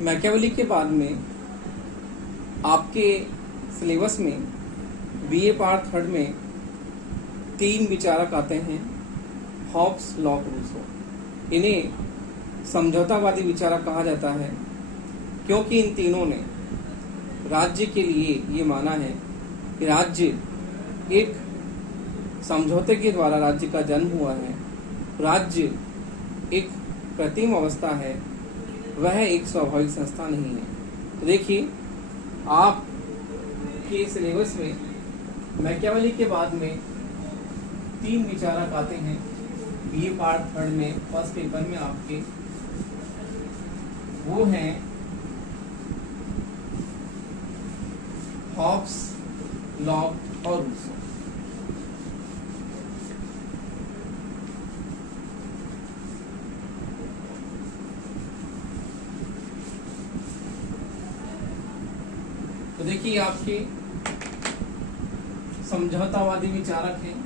Machiavelli के बाद में आपके सिलेबस में बीए पार्ट थर्ड में 3 विचारक आते हैं, हॉब्स, लॉक, रूसो। इन्हें समझौतावादी विचारक कहा जाता है क्योंकि इन तीनों ने राज्य के लिए ये माना है कि राज्य एक समझौते के द्वारा राज्य का जन्म हुआ है। राज्य एक कृत्रिम अवस्था है, वह एक स्वाभाविक संस्था नहीं है। तो देखिए, आप के सिलेबस में मैकियावेली के बाद में 3 विचारक आते हैं बीए पार्ट थर्ड में, फर्स्ट पेपर में आपके, वो हैं हॉब्स, लॉक और रूसो। तो देखिए, आपके समझौतावादी विचारक हैं,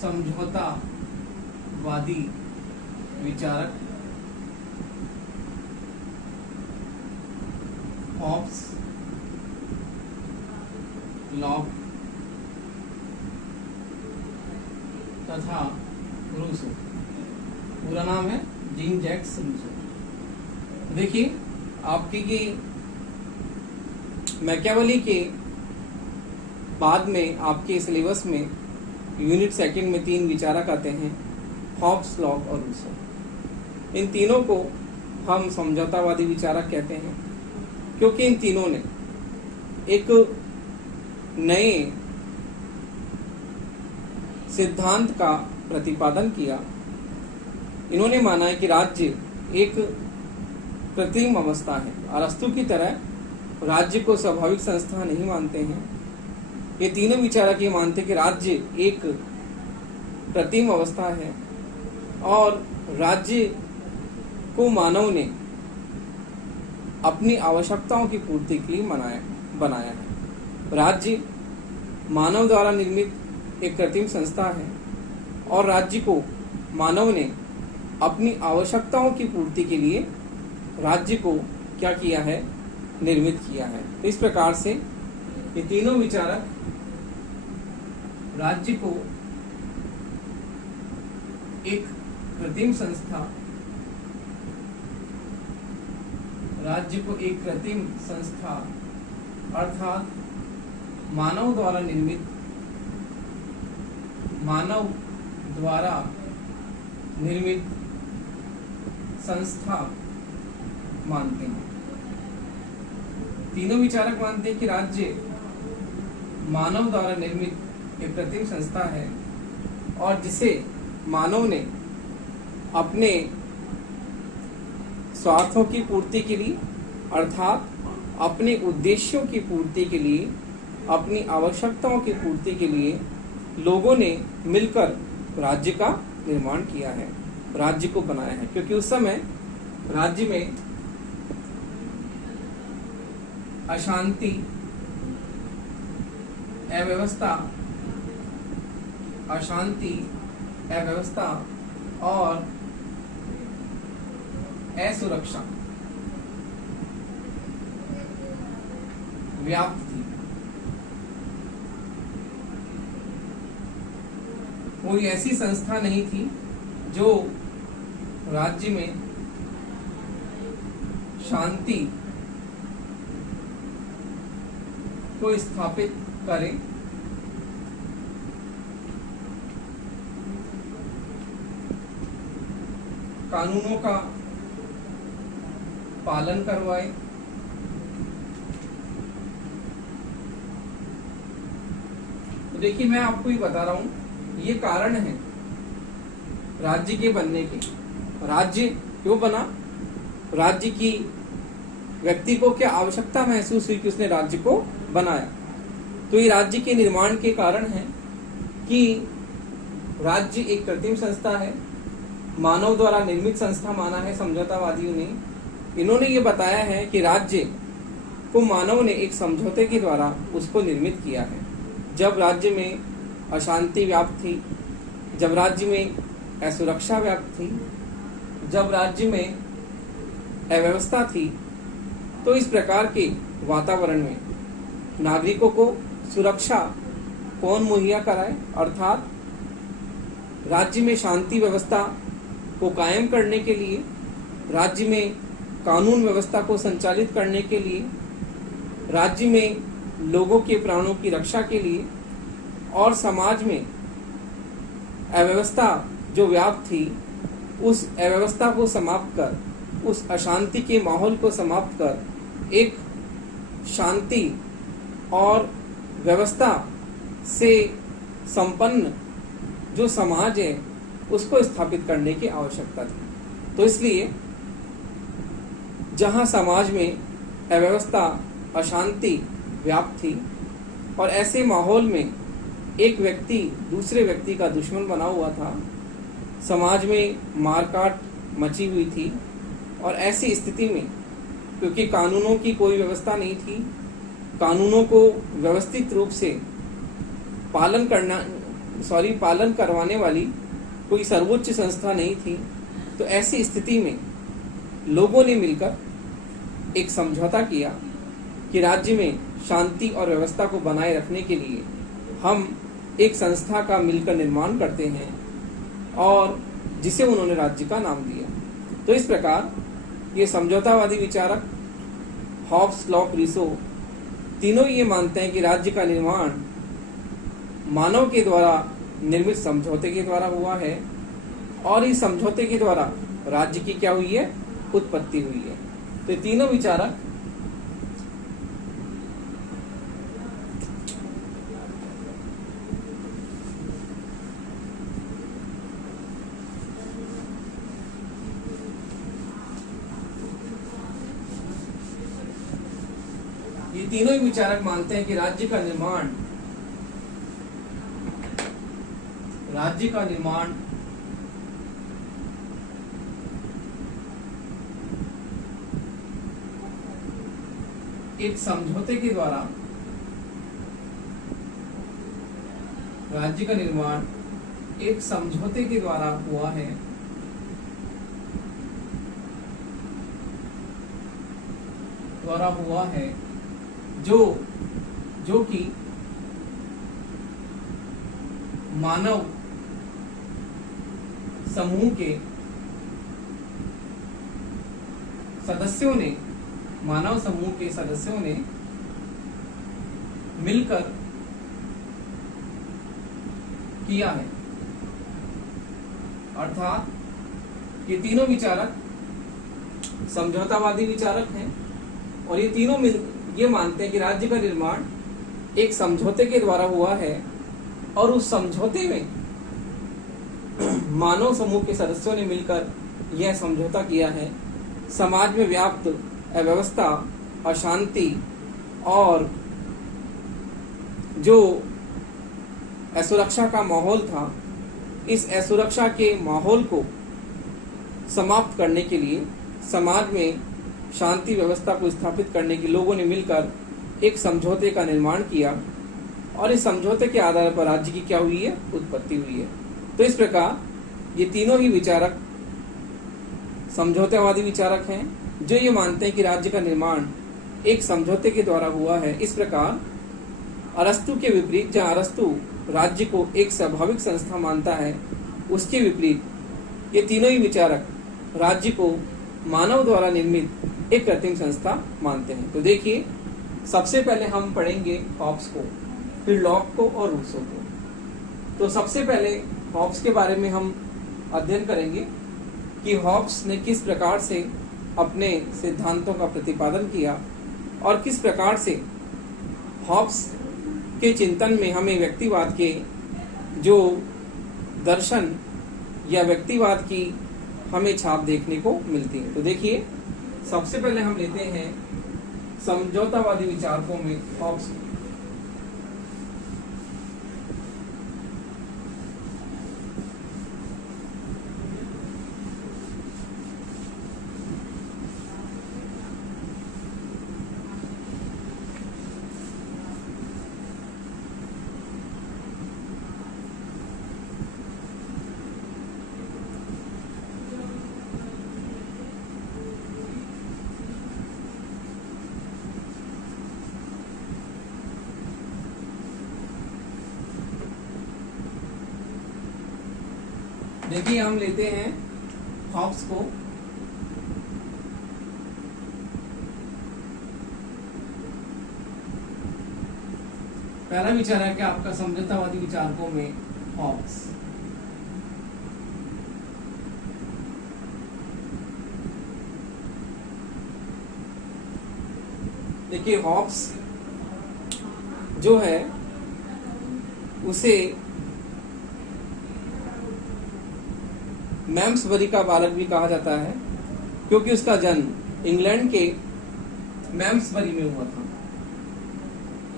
समझौतावादी विचारक हॉब्स, लॉक तथा रूसो। पूरा नाम है जीन जैक्स रूसो। देखिए, आपकी ये मैकियावेली के बाद में आपके सिलेबस में यूनिट सेकंड में 3 विचारक आते हैं, हॉब्स, लॉक और रूसो। इन तीनों को हम समझौतावादी विचारक कहते हैं क्योंकि इन तीनों ने एक नए सिद्धांत का प्रतिपादन किया। इन्होंने माना है कि राज्य एक कृत्रिम अवस्था है। अरस्तु की तरह राज्य को स्वाभाविक संस्था नहीं मानते हैं। ये तीनों विचारक ये मानते कि राज्य एक कृत्रिम अवस्था है और राज्य को मानव ने अपनी आवश्यकताओं की पूर्ति के लिए बनाया है। राज्य मानव द्वारा निर्मित एक कृत्रिम संस्था है और राज्य को मानव ने अपनी आवश्यकताओं की पूर्ति के लिए राज्य को क्या किया है, निर्मित किया है। तो इस प्रकार से ये तीनों विचारक राज्य को एक कृत्रिम संस्था, राज्य को एक कृत्रिम संस्था अर्थात मानव द्वारा निर्मित संस्था मानते हैं। तीनों विचारक मानते हैं कि राज्य मानव द्वारा निर्मित एक कृत्रिम संस्था है और जिसे मानव ने अपने स्वार्थों की पूर्ति के लिए अर्थात अपने उद्देश्यों की पूर्ति के लिए, अपनी आवश्यकताओं की पूर्ति के लिए लोगों ने मिलकर राज्य का निर्माण किया है, राज्य को बनाया है। क्योंकि उस समय राज्य में अशांति, अव्यवस्था और असुरक्षा व्याप्त थी। कोई ऐसी संस्था नहीं थी जो राज्य में शांति को स्थापित करे, कानूनों का पालन करवाए, तो देखिए, मैं आपको ये बता रहा हूं, ये कारण है राज्य के बनने के। राज्य क्यों बना? राज्य की व्यक्ति को क्या आवश्यकता महसूस हुई कि उसने राज्य को बनाया। तो ये राज्य के निर्माण के कारण है कि राज्य एक कृत्रिम संस्था है, मानव द्वारा निर्मित संस्था माना है समझौतावादियों ने। इन्होंने ये बताया है कि राज्य को मानव ने एक समझौते के द्वारा उसको निर्मित किया है। जब राज्य में अशांति व्याप्त थी, जब राज्य में असुरक्षा व्याप्त थी, जब राज्य में अव्यवस्था थी, तो इस प्रकार के वातावरण में नागरिकों को सुरक्षा कौन मुहैया कराए, अर्थात राज्य में शांति व्यवस्था को कायम करने के लिए, राज्य में कानून व्यवस्था को संचालित करने के लिए, राज्य में लोगों के प्राणों की रक्षा के लिए और समाज में अव्यवस्था जो व्याप्त थी उस अव्यवस्था को समाप्त कर, उस अशांति के माहौल को समाप्त कर एक शांति और व्यवस्था से संपन्न जो समाज है उसको स्थापित करने की आवश्यकता थी। तो इसलिए जहां समाज में अव्यवस्था, अशांति व्याप्त थी और ऐसे माहौल में एक व्यक्ति दूसरे व्यक्ति का दुश्मन बना हुआ था, समाज में मारकाट मची हुई थी और ऐसी स्थिति में क्योंकि कानूनों की कोई व्यवस्था नहीं थी, कानूनों को व्यवस्थित रूप से पालन करवाने वाली कोई सर्वोच्च संस्था नहीं थी, तो ऐसी स्थिति में लोगों ने मिलकर एक समझौता किया कि राज्य में शांति और व्यवस्था को बनाए रखने के लिए हम एक संस्था का मिलकर निर्माण करते हैं और जिसे उन्होंने राज्य का नाम दिया। तो इस प्रकार ये समझौतावादी विचारक हॉब्स, लॉक, रूसो तीनों ये मानते हैं कि राज्य का निर्माण मानव के द्वारा निर्मित समझौते के द्वारा हुआ है और इस समझौते के द्वारा राज्य की क्या हुई है, उत्पत्ति हुई है। तो तीनों विचारक मानते हैं कि राज्य का निर्माण एक समझौते के द्वारा, राज्य का निर्माण एक समझौते के द्वारा हुआ है जो कि मानव समूह के सदस्यों ने मिलकर किया है। अर्थात ये तीनों विचारक समझौतावादी विचारक हैं और ये तीनों ये मानते हैं कि राज्य का निर्माण एक समझौते के द्वारा हुआ है और उस समझौते में मानव समूह के सदस्यों ने मिलकर यह समझौता किया है। समाज में व्याप्त अव्यवस्था, अशांति और जो असुरक्षा का माहौल था, इस असुरक्षा के माहौल को समाप्त करने के लिए, समाज में शांति व्यवस्था को स्थापित करने के लोगों ने मिलकर एक समझौते का निर्माण किया और इस समझौते के आधार पर राज्य की क्या हुई है, उत्पत्ति हुई है। तो इस प्रकार ये तीनों ही विचारक समझौतेवादी विचारक हैं जो ये मानते हैं कि राज्य का निर्माण एक समझौते के द्वारा हुआ है। इस प्रकार अरस्तु के विपरीत, जहाँ अरस्तु राज्य को एक स्वाभाविक संस्था मानता है, उसके विपरीत ये तीनों ही विचारक राज्य को मानव द्वारा निर्मित एक कृत्रिम संस्था मानते हैं। तो देखिए, सबसे पहले हम पढ़ेंगे हॉब्स को, फिर लॉक को और रूसो को। तो सबसे पहले हॉब्स के बारे में हम अध्ययन करेंगे कि हॉब्स ने किस प्रकार से अपने सिद्धांतों का प्रतिपादन किया और किस प्रकार से हॉब्स के चिंतन में हमें व्यक्तिवाद के जो दर्शन या व्यक्तिवाद की हमें छाप देखने को मिलती है। तो देखिए, सबसे पहले हम लेते हैं समझौतावादी विचारकों में हॉब्स को। देखिए हम लेते हैं हॉब्स को। पहला विचार है कि आपका समझौतावादी विचारकों में हॉब्स। देखिए हॉब्स जो है उसे मैम्सबरी का बालक भी कहा जाता है, क्योंकि उसका जन्म इंग्लैंड के मैम्सबरी में हुआ था।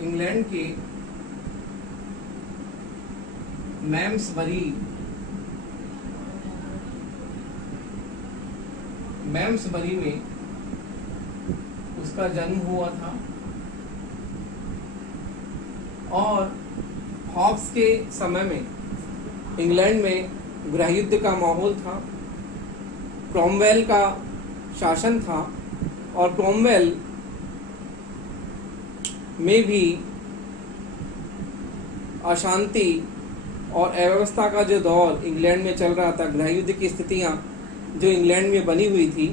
इंग्लैंड के मैम्सबरी में उसका जन्म हुआ था। और हॉब्स के समय में इंग्लैंड में गृह युद्ध का माहौल था, क्रॉमवेल का शासन था, और क्रॉमवेल में भी अशांति और अव्यवस्था का जो दौर इंग्लैंड में चल रहा था, गृह युद्ध की स्थितियां जो इंग्लैंड में बनी हुई थी,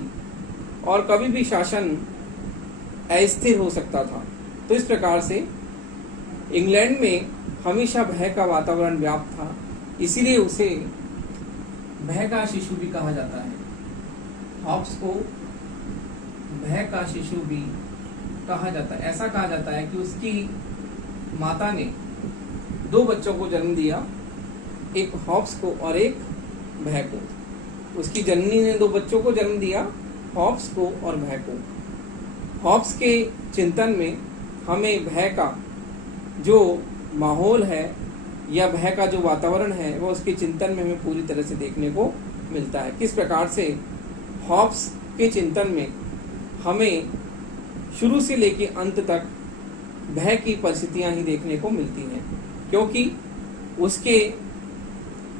और कभी भी शासन अस्थिर हो सकता था। तो इस प्रकार से इंग्लैंड में हमेशा भय का वातावरण व्याप्त था, इसीलिए उसे भय का शिशु भी कहा जाता है। हॉब्स को भय का शिशु भी कहा जाता है। ऐसा कहा जाता है कि उसकी माता ने 2 बच्चों को जन्म दिया, एक हॉब्स को और एक भय को। उसकी जननी ने 2 बच्चों को जन्म दिया, हॉब्स को और भय को। हॉब्स के चिंतन में हमें भय का जो माहौल है या भय का जो वातावरण है वो उसके चिंतन में हमें पूरी तरह से देखने को मिलता है। किस प्रकार से हॉब्स के चिंतन में हमें शुरू से लेकर अंत तक भय की परिस्थितियां ही देखने को मिलती हैं, क्योंकि उसके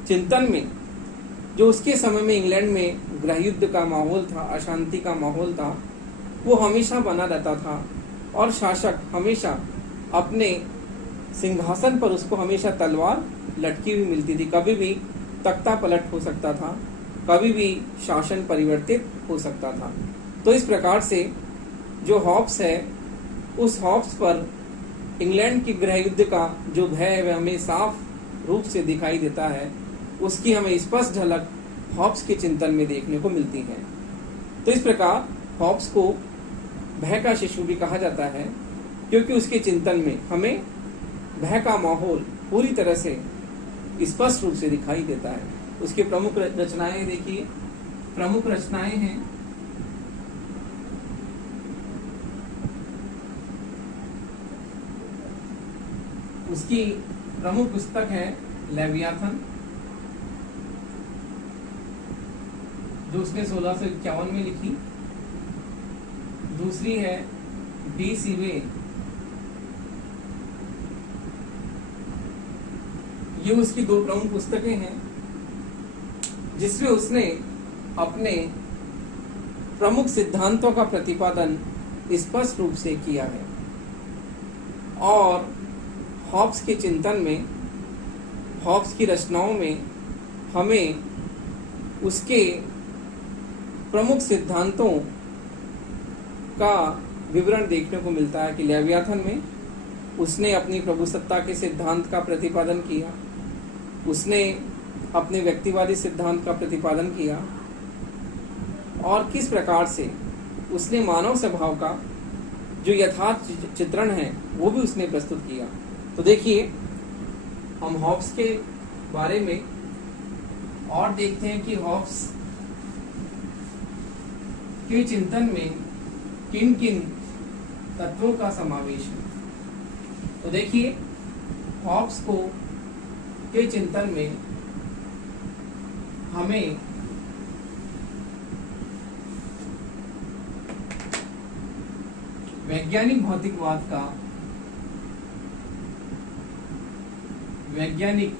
चिंतन में जो उसके समय में इंग्लैंड में गृह युद्ध का माहौल था, अशांति का माहौल था, वो हमेशा बना रहता था। और शासक हमेशा अपने सिंहासन पर उसको हमेशा तलवार लटकी हुई मिलती थी। कभी भी तख्ता पलट हो सकता था, कभी भी शासन परिवर्तित हो सकता था। तो इस प्रकार से जो हॉब्स है, उस हॉब्स पर इंग्लैंड की गृह युद्ध का जो भय है वह हमें साफ रूप से दिखाई देता है। उसकी हमें स्पष्ट झलक हॉब्स के चिंतन में देखने को मिलती है। तो इस प्रकार हॉब्स को भय का शिशु भी कहा जाता है, क्योंकि उसके चिंतन में हमें भय का माहौल पूरी तरह से स्पष्ट रूप से दिखाई देता है। उसकी प्रमुख रचनाएं देखिए, प्रमुख रचनाएं हैं उसकी प्रमुख पुस्तक है लेवियाथन, जो उसने 1651 में लिखी। दूसरी है डी सीवे, ये उसकी 2 प्रमुख पुस्तकें हैं जिसमें उसने अपने प्रमुख सिद्धांतों का प्रतिपादन स्पष्ट रूप से किया है। और हॉब्स के चिंतन में, हॉब्स की रचनाओं में हमें उसके प्रमुख सिद्धांतों का विवरण देखने को मिलता है कि लेवियाथन में उसने अपनी प्रभुसत्ता के सिद्धांत का प्रतिपादन किया, उसने अपने व्यक्तिवादी सिद्धांत का प्रतिपादन किया, और किस प्रकार से उसने मानव स्वभाव का जो यथार्थ चित्रण है वो भी उसने प्रस्तुत किया। तो देखिए हम हॉब्स के बारे में और देखते हैं कि हॉब्स के चिंतन में किन किन तत्वों का समावेश है। तो देखिए हॉब्स को के चिंतन में हमें वैज्ञानिक भौतिकवाद का, वैज्ञानिक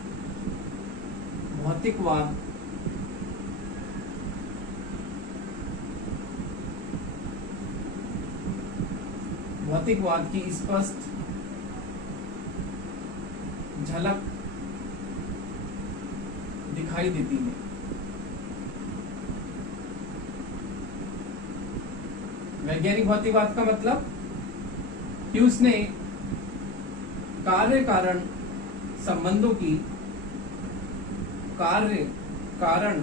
भौतिकवाद भौतिकवाद की स्पष्ट झलक दिखाई देती है। वैज्ञानिक भौतिकवाद का मतलब कि उसने कार्य कारण संबंधों की कार्य कारण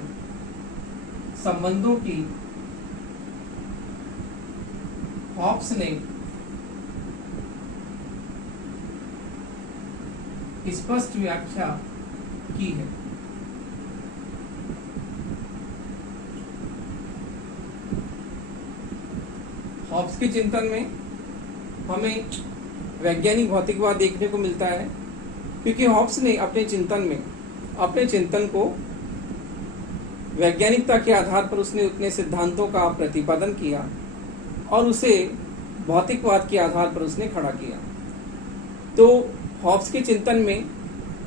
संबंधों की हॉब्स ने स्पष्ट व्याख्या की है। हॉब्स के चिंतन में हमें वैज्ञानिक भौतिकवाद देखने को मिलता है, क्योंकि हॉब्स ने अपने चिंतन को वैज्ञानिकता के आधार पर उसने अपने सिद्धांतों का प्रतिपादन किया और उसे भौतिकवाद के आधार पर उसने खड़ा किया। तो हॉब्स के चिंतन में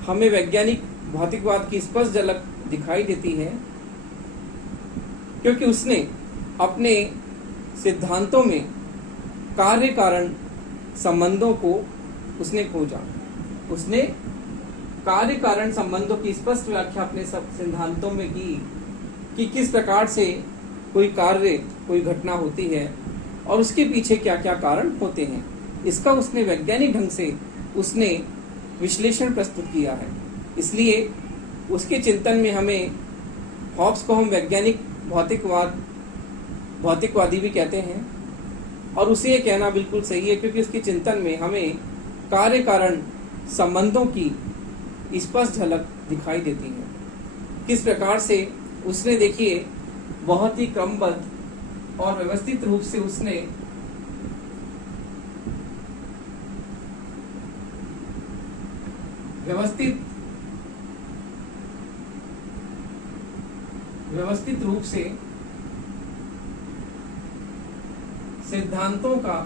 हमें वैज्ञानिक भौतिकवाद की स्पष्ट झलक दिखाई देती है, क्योंकि उसने अपने सिद्धांतों में कार्य कारण संबंधों को उसने खोजा। उसने कार्य कारण संबंधों की स्पष्ट व्याख्या अपने सब सिद्धांतों में की कि किस प्रकार से कोई कार्य, कोई घटना होती है और उसके पीछे क्या क्या कारण होते हैं। इसका उसने वैज्ञानिक ढंग से उसने विश्लेषण प्रस्तुत किया है। इसलिए उसके चिंतन में हमें, हॉब्स को हम वैज्ञानिक भौतिकवादी भी कहते हैं, और उसे ये कहना बिल्कुल सही है, क्योंकि उसके चिंतन में हमें कार्य कारण संबंधों की स्पष्ट झलक दिखाई देती है। किस प्रकार से उसने, देखिए, बहुत ही क्रमबद्ध और व्यवस्थित रूप से उसने व्यवस्थित रूप से सिद्धांतों का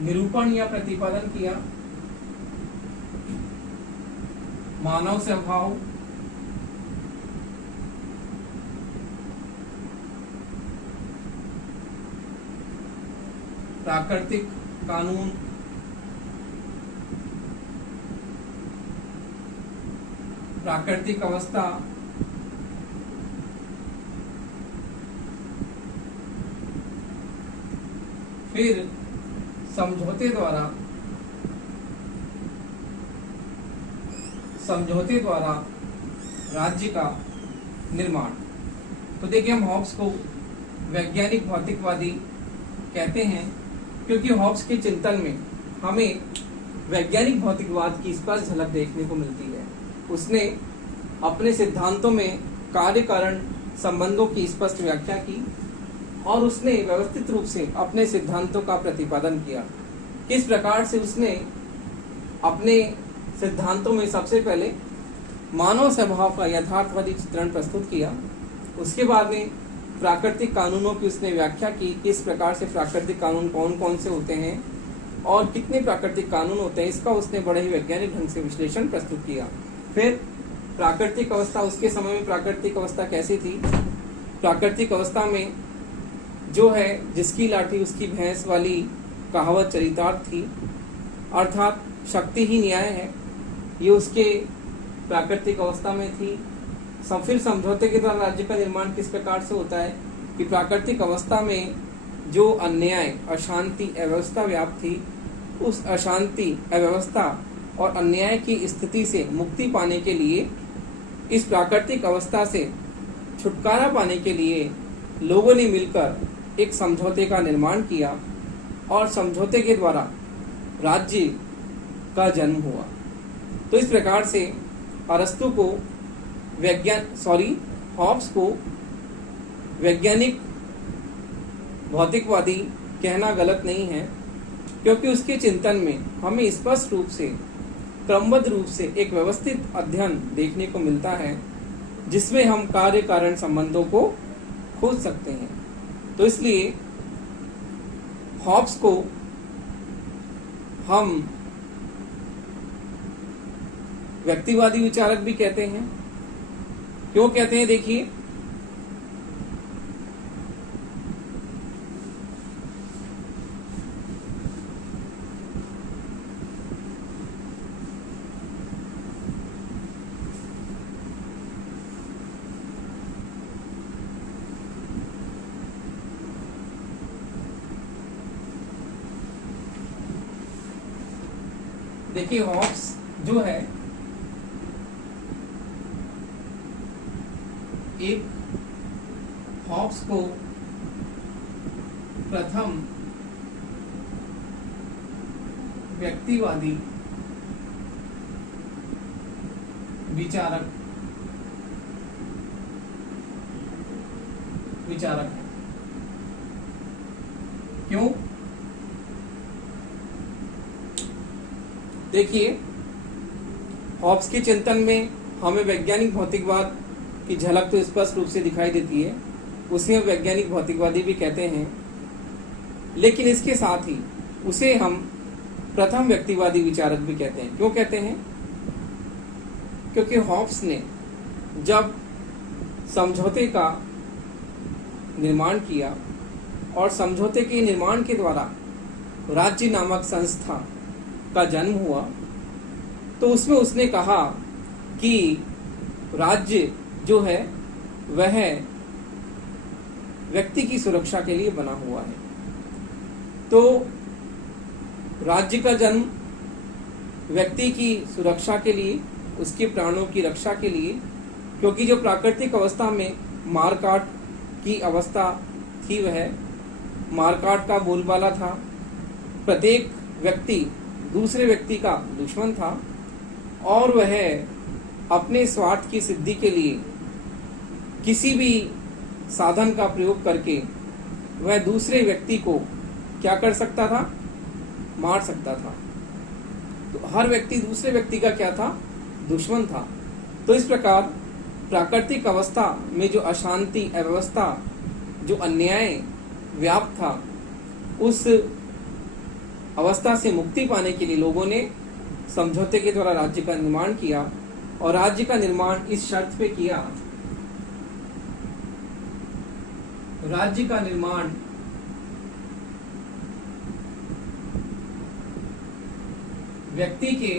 निरूपण या प्रतिपादन किया। मानव स्वभाव, प्राकृतिक कानून, प्राकृतिक अवस्था, फिर समझौते द्वारा राज्य का निर्माण। तो देखिए, हम हॉब्स को वैज्ञानिक भौतिकवादी कहते हैं, क्योंकि हॉब्स के चिंतन में हमें वैज्ञानिक भौतिकवाद की स्पष्ट झलक देखने को मिलती है। उसने अपने सिद्धांतों में कार्य कारण संबंधों की स्पष्ट व्याख्या की और उसने व्यवस्थित रूप से अपने सिद्धांतों का प्रतिपादन किया। किस प्रकार से उसने अपने सिद्धांतों में सबसे पहले मानव स्वभाव का यथार्थवादी चित्रण प्रस्तुत किया। उसके बाद में प्राकृतिक कानूनों की उसने व्याख्या की, किस प्रकार से प्राकृतिक कानून कौन कौन से होते हैं और कितने प्राकृतिक कानून होते हैं, इसका उसने बड़े ही वैज्ञानिक ढंग से विश्लेषण प्रस्तुत किया। फिर प्राकृतिक अवस्था, उसके समय में प्राकृतिक अवस्था कैसी थी। प्राकृतिक अवस्था में जो है, जिसकी लाठी उसकी भैंस वाली कहावत चरितार्थ थी, अर्थात शक्ति ही न्याय है, ये उसके प्राकृतिक अवस्था में थी। फिर समझौते के द्वारा राज्य का निर्माण किस प्रकार से होता है कि प्राकृतिक अवस्था में जो अन्याय, अशांति, अव्यवस्था व्याप्त थी, उस अशांति, अव्यवस्था और अन्याय की स्थिति से मुक्ति पाने के लिए, इस प्राकृतिक अवस्था से छुटकारा पाने के लिए लोगों ने मिलकर एक समझौते का निर्माण किया और समझौते के द्वारा राज्य का जन्म हुआ। तो इस प्रकार से अरस्तु को हॉब्स को वैज्ञानिक भौतिकवादी कहना गलत नहीं है, क्योंकि उसके चिंतन में हमें स्पष्ट रूप से, क्रमबद्ध रूप से एक व्यवस्थित अध्ययन देखने को मिलता है, जिसमें हम कार्य कारण संबंधों को खोज सकते हैं। तो इसलिए हॉब्स को हम व्यक्तिवादी विचारक भी कहते हैं। क्यों कहते हैं, देखिए, देखिए हॉब्स जो है एक हॉब्स को प्रथम व्यक्तिवादी विचारक है। क्यों? देखिए हॉब्स के चिंतन में हमें वैज्ञानिक भौतिकवाद की झलक तो स्पष्ट रूप से दिखाई देती है, उसे हम वैज्ञानिक भौतिकवादी भी कहते हैं, लेकिन इसके साथ ही उसे हम प्रथम व्यक्तिवादी विचारक भी कहते हैं। क्यों कहते हैं? क्योंकि हॉब्स ने जब समझौते का निर्माण किया और समझौते के निर्माण के द्वारा राज्य नामक संस्था का जन्म हुआ, तो उसमें उसने कहा कि राज्य जो है वह व्यक्ति की सुरक्षा के लिए बना हुआ है। तो राज्य का जन्म व्यक्ति की सुरक्षा के लिए, उसके प्राणों की रक्षा के लिए, क्योंकि जो प्राकृतिक अवस्था में मारकाट की अवस्था थी वह मारकाट का बोलबाला था। प्रत्येक व्यक्ति दूसरे व्यक्ति का दुश्मन था और वह अपने स्वार्थ की सिद्धि के लिए किसी भी साधन का प्रयोग करके वह दूसरे व्यक्ति को क्या कर सकता था? मार सकता था। तो हर व्यक्ति दूसरे व्यक्ति का क्या था? दुश्मन था। तो इस प्रकार प्राकृतिक अवस्था में जो अशांति, अव्यवस्था, जो अन्याय व्याप्त था, उस अवस्था से मुक्ति पाने के लिए लोगों ने समझौते के द्वारा राज्य का निर्माण किया। और राज्य का निर्माण इस शर्त पे किया, राज्य का निर्माण व्यक्ति के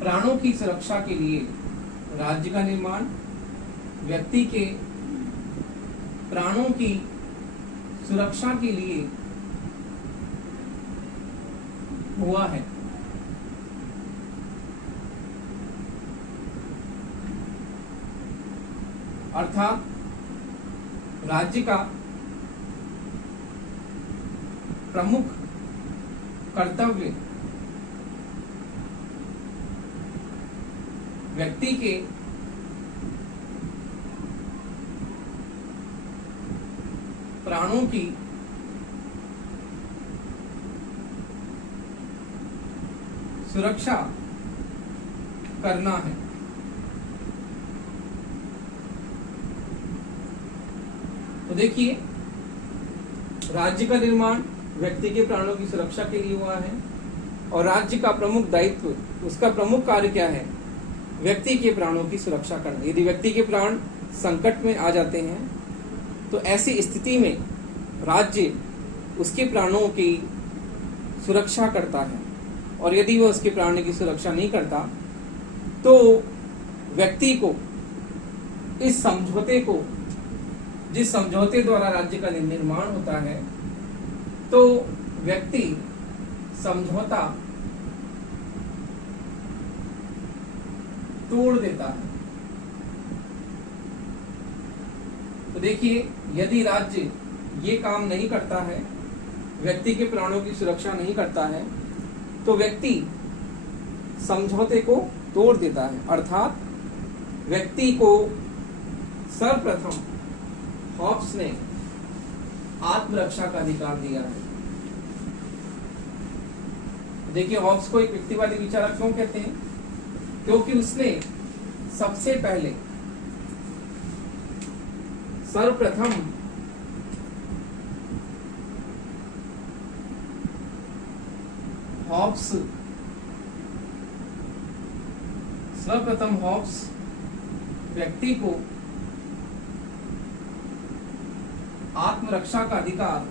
प्राणों की सुरक्षा के लिए, राज्य का निर्माण व्यक्ति के प्राणों की सुरक्षा के लिए हुआ है। अर्थात राज्य का प्रमुख कर्तव्य व्यक्ति के प्राणों की सुरक्षा करना है। तो देखिए राज्य का निर्माण व्यक्ति के प्राणों की सुरक्षा के लिए हुआ है और राज्य का प्रमुख दायित्व, उसका प्रमुख कार्य क्या है? व्यक्ति के प्राणों की सुरक्षा करना। यदि व्यक्ति के प्राण संकट में आ जाते हैं तो ऐसी स्थिति में राज्य उसके प्राणों की सुरक्षा करता है, और यदि वह उसके प्राणों की सुरक्षा नहीं करता तो व्यक्ति को इस समझौते को, जिस समझौते द्वारा राज्य का निर्माण होता है, तो व्यक्ति समझौता तोड़ देता है। तो देखिए यदि राज्य ये काम नहीं करता है, व्यक्ति के प्राणों की सुरक्षा नहीं करता है, तो व्यक्ति समझौते को तोड़ देता है। अर्थात व्यक्ति को सर्वप्रथम हॉब्स ने आत्मरक्षा का अधिकार दिया है। देखिए हॉब्स को एक व्यक्तिवादी विचारक क्यों कहते हैं? क्योंकि उसने सबसे पहले सर्वप्रथम हॉब्स व्यक्ति को आत्मरक्षा का अधिकार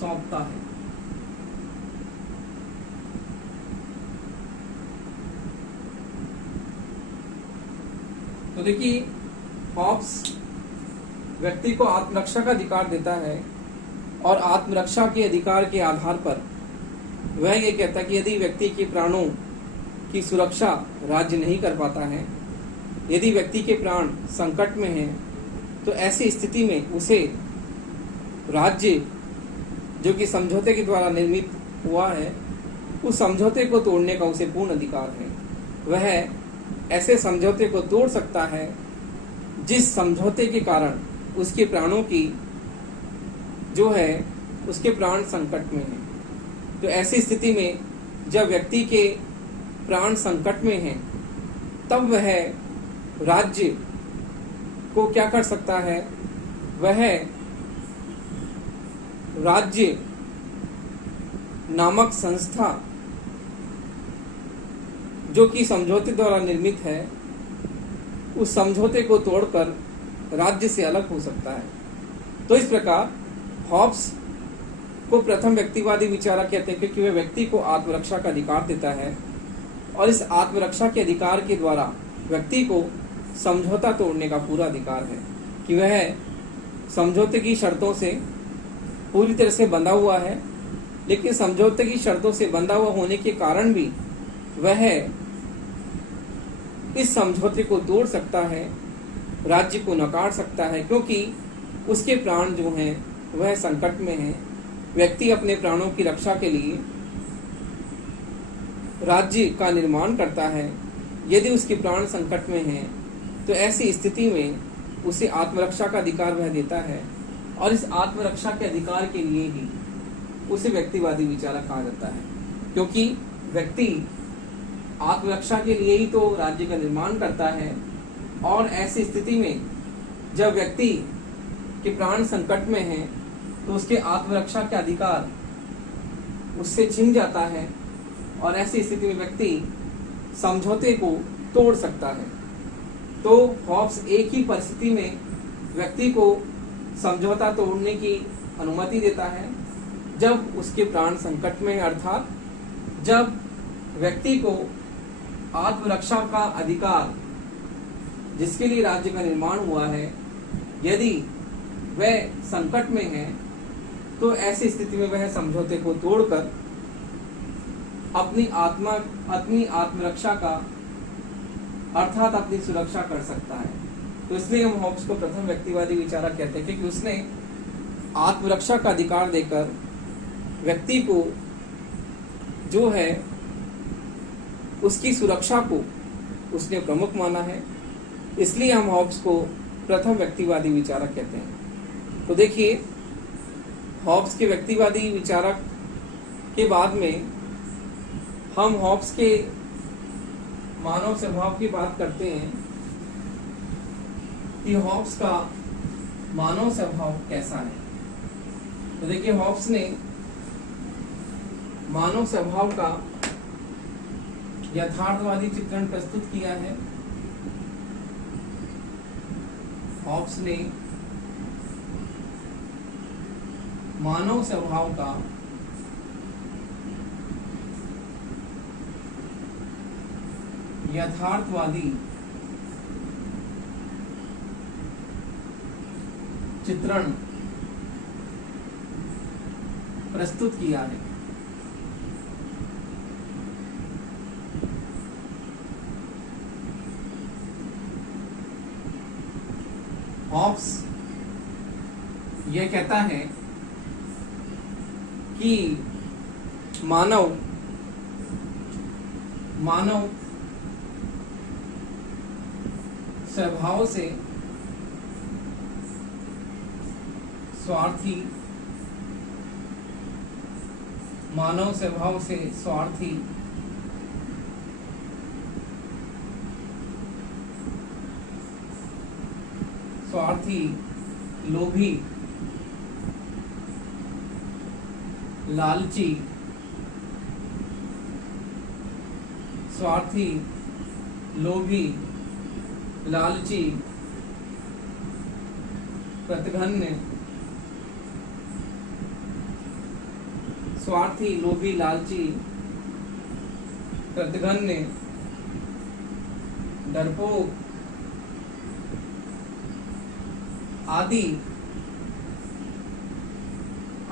सौंपता है। तो देखिए, हॉब्स व्यक्ति को आत्मरक्षा का अधिकार देता है और आत्मरक्षा के अधिकार के आधार पर वह ये कहता है कि यदि व्यक्ति के प्राणों की सुरक्षा राज्य नहीं कर पाता है, यदि व्यक्ति के प्राण संकट में हैं, तो ऐसी स्थिति में उसे राज्य जो कि समझौते के द्वारा निर्मित हुआ है, उस समझौते को तोड़ने का उसे पूर्ण अधिकार है। वह ऐसे समझौते को तोड़ सकता है जिस समझौते के कारण उसके प्राणों की जो है उसके प्राण संकट में हैं। तो ऐसी स्थिति में जब व्यक्ति के प्राण संकट में हैं, तब वह राज्य को क्या कर सकता है, वह राज्य नामक संस्था जो कि समझौते द्वारा निर्मित है, उस समझौते को तोड़कर राज्य से अलग हो सकता है। तो इस प्रकार हॉब्स को प्रथम व्यक्तिवादी विचारक कहते हैं, क्योंकि वह व्यक्ति को आत्मरक्षा का अधिकार देता है और इस आत्मरक्षा के अधिकार के द्वारा व्यक्ति को समझौता तोड़ने का पूरा अधिकार है कि वह समझौते की शर्तों से पूरी तरह से बंधा हुआ है, लेकिन समझौते की शर्तों से बंधा हुआ होने के कारण भी वह इस समझौते को तोड़ सकता है, राज्य को नकार सकता है, क्योंकि उसके प्राण जो हैं वह संकट में हैं। व्यक्ति अपने प्राणों की रक्षा के लिए राज्य का निर्माण करता है। यदि उसके प्राण संकट में हैं, तो ऐसी स्थिति में उसे आत्मरक्षा का अधिकार वह देता है और इस आत्मरक्षा के अधिकार के लिए ही उसे व्यक्तिवादी विचारक कहा जाता है, क्योंकि व्यक्ति आत्मरक्षा के लिए ही तो राज्य का निर्माण करता है। और ऐसी स्थिति में जब व्यक्ति के प्राण संकट में हैं, तो उसके आत्मरक्षा का अधिकार उससे छिन जाता है और ऐसी स्थिति में व्यक्ति समझौते को तोड़ सकता है। तो हॉब्स एक ही परिस्थिति में व्यक्ति को समझौता तोड़ने की अनुमति देता है, जब उसके प्राण संकट में, अर्थात जब व्यक्ति को आत्मरक्षा का अधिकार जिसके लिए राज्य का निर्माण हुआ है, यदि वह संकट में है, तो ऐसी स्थिति में वह समझौते को तोड़कर अपनी आत्मरक्षा का अर्थात अपनी सुरक्षा कर सकता है। तो इसलिए हम हॉब्स को प्रथम व्यक्तिवादी विचारक कहते हैं, क्योंकि उसने आत्मरक्षा का अधिकार देकर व्यक्ति को जो है उसकी सुरक्षा को उसने प्रमुख माना है। इसलिए हम हॉब्स को प्रथम व्यक्तिवादी विचारक कहते हैं। तो देखिए, हॉब्स के व्यक्तिवादी विचारक के बाद में हम हॉब्स के मानव स्वभाव की बात करते हैं कि हॉब्स का मानव स्वभाव कैसा है। तो देखिए, हॉब्स ने मानव स्वभाव का यथार्थवादी चित्रण प्रस्तुत किया है। हॉब्स ने मानव स्वभाव का यथार्थवादी चित्रण प्रस्तुत किया है। हॉब्स यह कहता है कि मानव स्वभाव से स्वार्थी, मानव स्वभाव से स्वार्थी, लोभी, लालची, स्वार्थी, लोभी, लालची, प्रतिघन्य, स्वार्थी, लोभी, लालची, प्रतिघन्य, डरपोक, आदि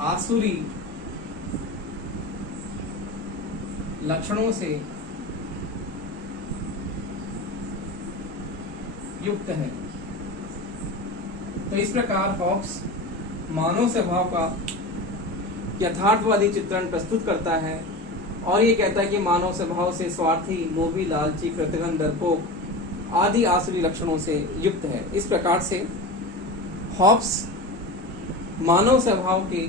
आसुरी लक्षणों से युक्त है। तो इस प्रकार हॉब्स मानव स्वभाव का यथार्थवादी चित्रण प्रस्तुत करता है और ये कहता है कि मानव स्वभाव से स्वार्थी, लोभी, लालची, कृतघ्न, डरपोक आदि आसुरी लक्षणों से युक्त है। इस प्रकार से हॉब्स मानव स्वभाव के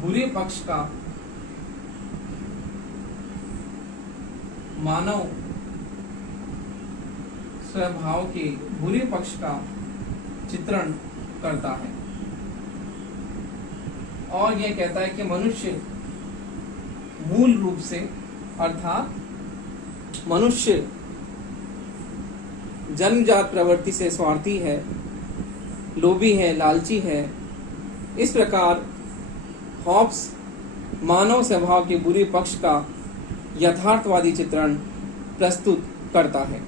बुरे पक्ष का चित्रण करता है और यह कहता है कि मनुष्य मूल रूप से अर्थात मनुष्य जन्मजात प्रवृत्ति से स्वार्थी है, लोभी है, लालची है। इस प्रकार हॉब्स मानव स्वभाव के बुरे पक्ष का यथार्थवादी चित्रण प्रस्तुत करता है।